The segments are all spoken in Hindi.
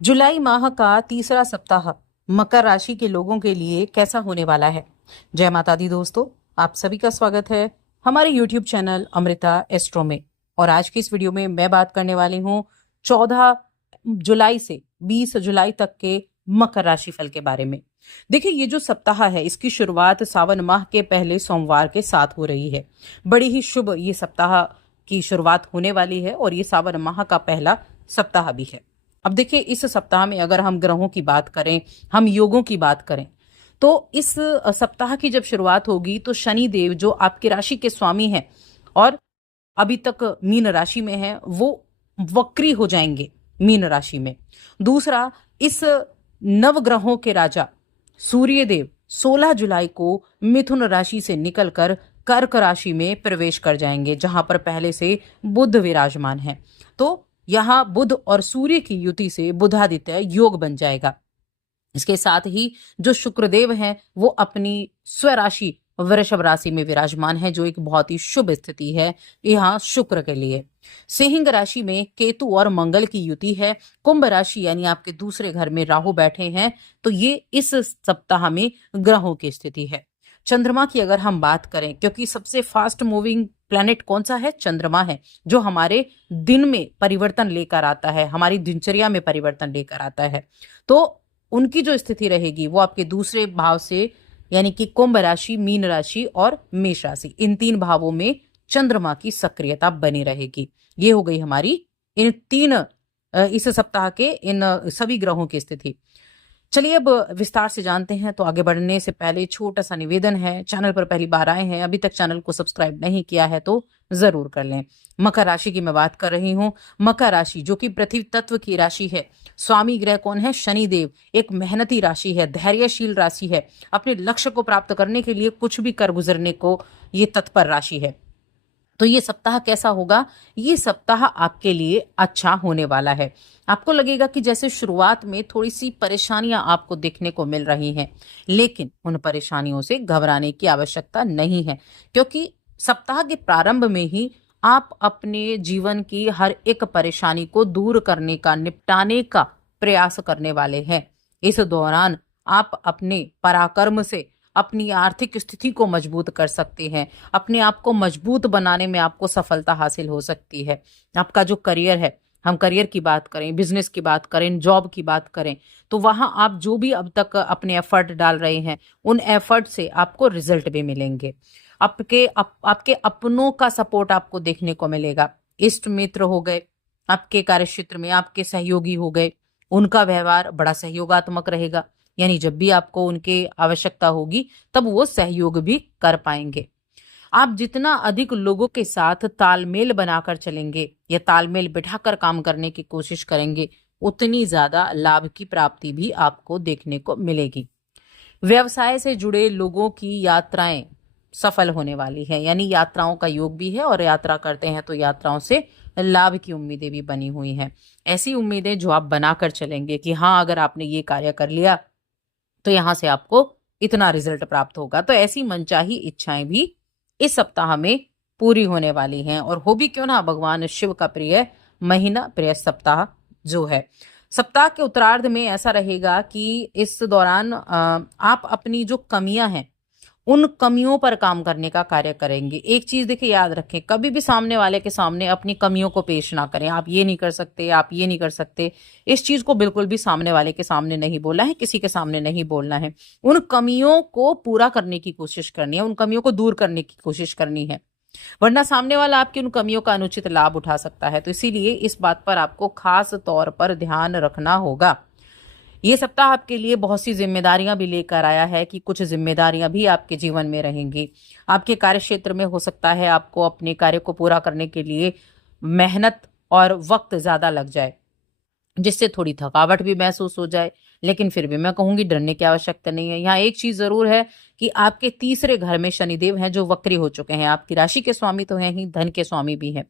जुलाई माह का तीसरा सप्ताह मकर राशि के लोगों के लिए कैसा होने वाला है। जय माता दी दोस्तों, आप सभी का स्वागत है हमारे YouTube चैनल अमृता एस्ट्रो में। और आज की इस वीडियो में मैं बात करने वाली हूँ 14 जुलाई से 20 जुलाई तक के मकर राशि फल के बारे में। देखिए, ये जो सप्ताह है इसकी शुरुआत सावन माह के पहले सोमवार के साथ हो रही है। बड़ी ही शुभ ये सप्ताह की शुरुआत होने वाली है और ये सावन माह का पहला सप्ताह भी है। अब देखिए, इस सप्ताह में अगर हम ग्रहों की बात करें, हम योगों की बात करें, तो इस सप्ताह की जब शुरुआत होगी तो शनि देव जो आपकी राशि के स्वामी हैं और अभी तक मीन राशि में है, वो वक्री हो जाएंगे मीन राशि में। दूसरा, इस नव ग्रहों के राजा सूर्य देव 16 जुलाई को मिथुन राशि से निकलकर कर्क राशि में प्रवेश कर जाएंगे, जहां पर पहले से बुध विराजमान है। तो यहाँ बुध और सूर्य की युति से बुधादित्य योग बन जाएगा। इसके साथ ही जो शुक्रदेव हैं वो अपनी स्वराशि वृषभ राशि में विराजमान है, जो एक बहुत ही शुभ स्थिति है यहाँ शुक्र के लिए। सिंह राशि में केतु और मंगल की युति है। कुंभ राशि यानी आपके दूसरे घर में राहु बैठे हैं। तो ये इस सप्ताह में ग्रहों की स्थिति है। चंद्रमा की अगर हम बात करें, क्योंकि सबसे फास्ट मूविंग प्लैनेट कौन सा है? चंद्रमा है, जो हमारे दिन में परिवर्तन लेकर आता है, हमारी दिनचर्या में परिवर्तन लेकर आता है। तो उनकी जो स्थिति रहेगी वो आपके दूसरे भाव से, यानी कि कुंभ राशि, मीन राशि और मेष राशि, इन 3 भावों में चंद्रमा की सक्रियता बनी रहेगी। ये हो गई हमारी इन 3 इस सप्ताह के इन सभी ग्रहों की स्थिति। चलिए अब विस्तार से जानते हैं। तो आगे बढ़ने से पहले छोटा सा निवेदन है, चैनल पर पहली बार आए हैं, अभी तक चैनल को सब्सक्राइब नहीं किया है तो जरूर कर लें। मकर राशि की मैं बात कर रही हूँ। मकर राशि जो कि पृथ्वी तत्व की राशि है, स्वामी ग्रह कौन है? शनिदेव। एक मेहनती राशि है, धैर्यशील राशि है, अपने लक्ष्य को प्राप्त करने के लिए कुछ भी कर गुजरने को ये तत्पर राशि है। तो ये सप्ताह कैसा होगा? ये सप्ताह आपके लिए अच्छा होने वाला है। आपको लगेगा कि जैसे शुरुआत में थोड़ी सी परेशानियां आपको देखने को मिल रही हैं, लेकिन उन परेशानियों से घबराने की आवश्यकता नहीं है, क्योंकि सप्ताह के प्रारंभ में ही आप अपने जीवन की हर एक परेशानी को दूर करने का, निपटाने का प्रयास करने वाले हैं। इस दौरान आप अपने पराक्रम से अपनी आर्थिक स्थिति को मजबूत कर सकते हैं। अपने आप को मजबूत बनाने में आपको सफलता हासिल हो सकती है। आपका जो करियर है, हम करियर की बात करें, बिजनेस की बात करें, जॉब की बात करें, तो वहां आप जो भी अब तक अपने एफर्ट डाल रहे हैं, उन एफर्ट से आपको रिजल्ट भी मिलेंगे। आपके अपनों का सपोर्ट आपको देखने को मिलेगा। इष्ट मित्र हो गए, आपके कार्यक्षेत्र में आपके सहयोगी हो गए, उनका व्यवहार बड़ा सहयोगात्मक रहेगा। यानी जब भी आपको उनकी आवश्यकता होगी तब वो सहयोग भी कर पाएंगे। आप जितना अधिक लोगों के साथ तालमेल बनाकर चलेंगे या तालमेल बिठाकर काम करने की कोशिश करेंगे, उतनी ज्यादा लाभ की प्राप्ति भी आपको देखने को मिलेगी। व्यवसाय से जुड़े लोगों की यात्राएं सफल होने वाली है, यानी यात्राओं का योग भी है, और यात्रा करते हैं तो यात्राओं से लाभ की उम्मीदें भी बनी हुई हैं। ऐसी उम्मीदें जो आप बनाकर चलेंगे कि हाँ, अगर आपने ये कार्य कर लिया तो यहां से आपको इतना रिजल्ट प्राप्त होगा। तो ऐसी मनचाही इच्छाएं भी इस सप्ताह में पूरी होने वाली हैं। और हो भी क्यों ना, भगवान शिव का प्रिय महीना, प्रिय सप्ताह जो है। सप्ताह के उत्तरार्ध में ऐसा रहेगा कि इस दौरान आप अपनी जो कमियां हैं उन कमियों पर काम करने का कार्य करेंगे। एक चीज देखिए, याद रखें, कभी भी सामने वाले के सामने अपनी कमियों को पेश ना करें। आप ये नहीं कर सकते, आप ये नहीं कर सकते, इस चीज को बिल्कुल भी सामने वाले के सामने नहीं बोलना है, किसी के सामने नहीं बोलना है। उन कमियों को पूरा करने की कोशिश करनी है, उन कमियों को दूर करने की कोशिश करनी है, वरना सामने वाला आपकी उन कमियों का अनुचित लाभ उठा सकता है। तो इसीलिए इस बात पर आपको खास तौर पर ध्यान रखना होगा। ये सप्ताह आपके लिए बहुत सी जिम्मेदारियां भी लेकर आया है कि कुछ जिम्मेदारियां भी आपके जीवन में रहेंगी। आपके कार्य क्षेत्र में हो सकता है आपको अपने कार्य को पूरा करने के लिए मेहनत और वक्त ज्यादा लग जाए, जिससे थोड़ी थकावट भी महसूस हो जाए। लेकिन फिर भी मैं कहूंगी डरने की आवश्यकता नहीं है। यहाँ एक चीज जरूर है कि आपके तीसरे घर में शनिदेव हैं जो वक्री हो चुके हैं। आपकी राशि के स्वामी तो हैं ही, धन के स्वामी भी हैं।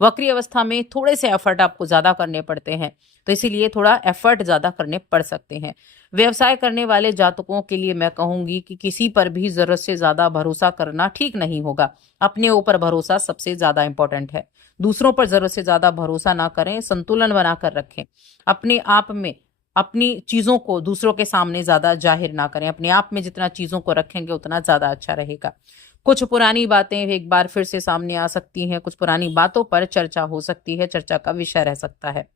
वक्री अवस्था में थोड़े से एफर्ट आपको ज्यादा करने पड़ते हैं, तो इसीलिए थोड़ा एफर्ट ज्यादा करने पड़ सकते हैं। व्यवसाय करने वाले जातकों के लिए मैं कहूंगी कि किसी पर भी जरूरत से ज्यादा भरोसा करना ठीक नहीं होगा। अपने ऊपर भरोसा सबसे ज्यादा इंपॉर्टेंट है। दूसरों पर जरूरत से ज्यादा भरोसा ना करें, संतुलन बनाकर रखें। अपने आप में अपनी चीजों को दूसरों के सामने ज्यादा जाहिर ना करें। अपने आप में जितना चीजों को रखेंगे उतना ज्यादा अच्छा रहेगा। कुछ पुरानी बातें एक बार फिर से सामने आ सकती हैं, कुछ पुरानी बातों पर चर्चा हो सकती है, चर्चा का विषय रह सकता है।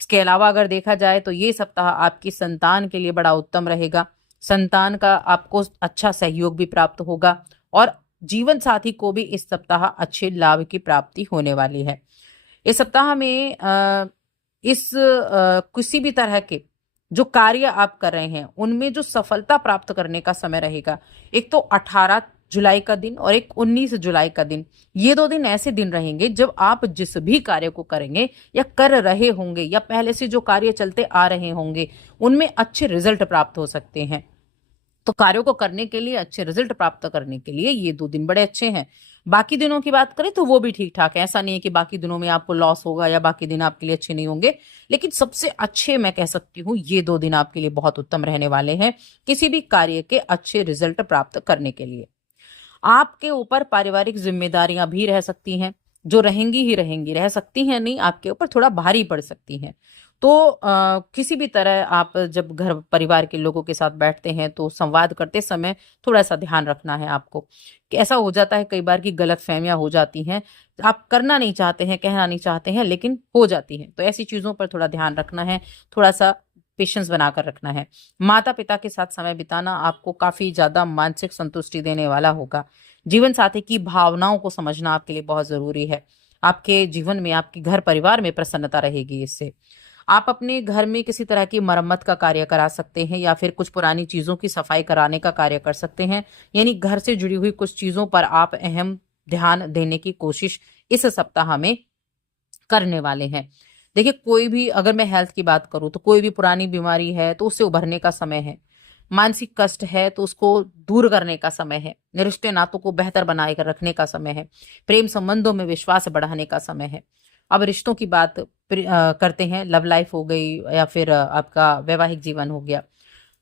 इसके अलावा अगर देखा जाए तो ये सप्ताह आपकी संतान के लिए बड़ा उत्तम रहेगा। संतान का आपको अच्छा सहयोग भी प्राप्त होगा और जीवन साथी को भी इस सप्ताह अच्छे लाभ की प्राप्ति होने वाली है। इस सप्ताह में किसी भी तरह के जो कार्य आप कर रहे हैं उनमें जो सफलता प्राप्त करने का समय रहेगा, एक तो 18 जुलाई का दिन और एक 19 जुलाई का दिन, ये 2 दिन ऐसे दिन रहेंगे जब आप जिस भी कार्य को करेंगे या कर रहे होंगे या पहले से जो कार्य चलते आ रहे होंगे उनमें अच्छे रिजल्ट प्राप्त हो सकते हैं। तो कार्यों को करने के लिए, अच्छे रिजल्ट प्राप्त करने के लिए ये 2 दिन बड़े अच्छे हैं। बाकी दिनों की बात करें तो वो भी ठीक ठाक है, ऐसा नहीं है कि बाकी दिनों में आपको लॉस होगा या बाकी दिन आपके लिए अच्छे नहीं होंगे, लेकिन सबसे अच्छे मैं कह सकती हूँ ये 2 दिन आपके लिए बहुत उत्तम रहने वाले हैं किसी भी कार्य के अच्छे रिजल्ट प्राप्त करने के लिए। आपके ऊपर पारिवारिक जिम्मेदारियां भी रह सकती हैं, जो रहेंगी ही रहेंगी, रह सकती हैं नहीं, आपके ऊपर थोड़ा भारी पड़ सकती हैं। तो किसी भी तरह आप जब घर परिवार के लोगों के साथ बैठते हैं तो संवाद करते समय थोड़ा सा ध्यान रखना है आपको कि ऐसा हो जाता है कई बार की गलतफहमियां हो जाती हैं, आप करना नहीं चाहते हैं, कहना नहीं चाहते हैं, लेकिन हो जाती हैं। तो ऐसी चीजों पर थोड़ा ध्यान रखना है, थोड़ा सा पेशेंस बनाकर रखना है। माता पिता के साथ समय बिताना आपको काफी ज्यादा मानसिक संतुष्टि देने वाला होगा। जीवन साथी की भावनाओं को समझना आपके लिए बहुत जरूरी है। आपके जीवन में, आपके घर परिवार में प्रसन्नता रहेगी इससे। आप अपने घर में किसी तरह की मरम्मत का कार्य करा सकते हैं या फिर कुछ पुरानी चीजों की सफाई कराने का कार्य कर सकते हैं, यानी घर से जुड़ी हुई कुछ चीजों पर आप अहम ध्यान देने की कोशिश इस सप्ताह में करने वाले हैं। देखिए, कोई भी, अगर मैं हेल्थ की बात करूं तो कोई भी पुरानी बीमारी है तो उससे उभरने का समय है। मानसिक कष्ट है तो उसको दूर करने का समय है। रिश्ते नातों को बेहतर बनाए कर रखने का समय है। प्रेम संबंधों में विश्वास बढ़ाने का समय है। अब रिश्तों की बात करते हैं, लव लाइफ हो गई या फिर आपका वैवाहिक जीवन हो गया।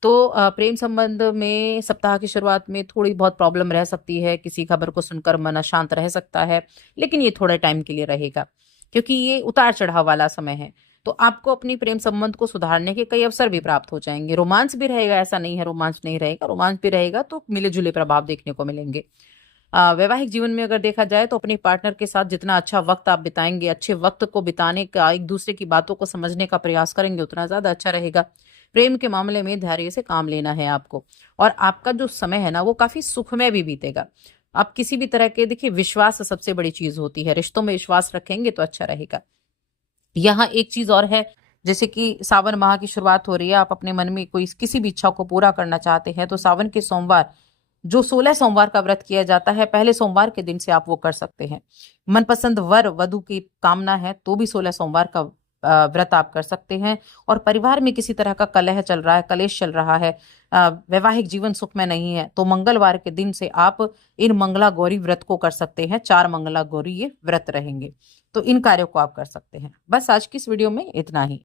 तो प्रेम संबंध में सप्ताह की शुरुआत में थोड़ी बहुत प्रॉब्लम रह सकती है, किसी खबर को सुनकर मन अशांत रह सकता है, लेकिन ये थोड़े टाइम के लिए रहेगा क्योंकि ये उतार चढ़ाव वाला समय है। तो आपको अपनी प्रेम संबंध को सुधारने के कई अवसर भी प्राप्त हो जाएंगे। रोमांस भी रहेगा, ऐसा नहीं है रोमांस नहीं रहेगा, रोमांस भी रहेगा, तो मिले जुले प्रभाव देखने को मिलेंगे। वैवाहिक जीवन में अगर देखा जाए तो अपने पार्टनर के साथ जितना अच्छा वक्त आप बिताएंगे, अच्छे वक्त को बिताने का, एक दूसरे की बातों को समझने का प्रयास करेंगे, उतना ज्यादा अच्छा रहेगा। प्रेम के मामले में धैर्य से काम लेना है आपको और आपका जो समय है ना वो काफी सुखमय भी बीतेगा। आप किसी भी तरह के, देखिए, विश्वास सबसे बड़ी चीज होती है, रिश्तों में विश्वास रखेंगे तो अच्छा रहेगा। यहाँ एक चीज और है, जैसे कि सावन माह की शुरुआत हो रही है, आप अपने मन में कोई किसी भी इच्छा को पूरा करना चाहते हैं तो सावन के सोमवार, जो 16 सोमवार का व्रत किया जाता है, पहले सोमवार के दिन से आप वो कर सकते हैं। मनपसंद वर वधु की कामना है तो भी 16 सोमवार का व्रत आप कर सकते हैं। और परिवार में किसी तरह का कलह चल रहा है, कलेश चल रहा है, वैवाहिक जीवन सुख में नहीं है, तो मंगलवार के दिन से आप इन मंगला गौरी व्रत को कर सकते हैं। 4 मंगला गौरी ये व्रत रहेंगे, तो इन कार्यों को आप कर सकते हैं। बस आज की इस वीडियो में इतना ही।